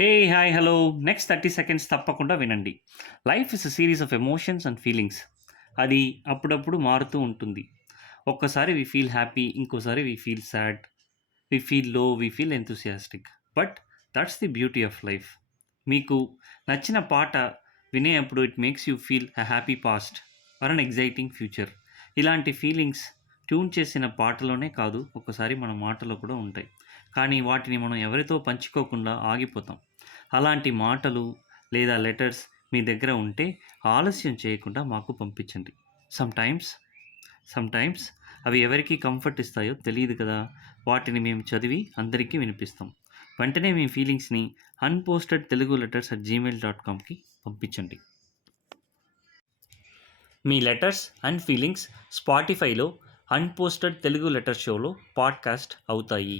హే! Hi! Hello! Next 30 seconds తప్పకుండా వినండి. Life is a series of emotions and feelings. అది అప్పుడప్పుడు మారుతూ ఉంటుంది. ఒక్కసారి వి ఫీల్ హ్యాపీ, ఇంకోసారి we feel sad, we feel low, we feel enthusiastic. But that's the beauty of life. మీకు నచ్చిన పాట వినేప్పుడు it makes you feel a happy past or an exciting future. ఇలాంటి ఫీలింగ్స్ ట్యూన్ చేసిన పాటలోనే కాదు, ఒక్కసారి మన మాటలో కూడా ఉంటాయి. కానీ వాటిని మనం ఎవరితో పంచుకోకుండా ఆగిపోతాం. అలాంటి మాటలు లేదా లెటర్స్ మీ దగ్గర ఉంటే ఆలస్యం చేయకుండా మాకు పంపించండి. సమ్‌టైమ్స్ సమ్‌టైమ్స్ అవి ఎవరికి కంఫర్ట్ ఇస్తాయో తెలీదు కదా! వాటిని మేము చదివి అందరికీ వినిపిస్తాం. వెంటనే మీ ఫీలింగ్స్‌ని unpostedtelugu letters@gmail.comకి పంపించండి. మీ లెటర్స్ అండ్ ఫీలింగ్స్ స్పాటిఫైలో అన్‌పోస్టెడ్ తెలుగు లెటర్ షోలో పాడ్‌కాస్ట్ అవుతాయి.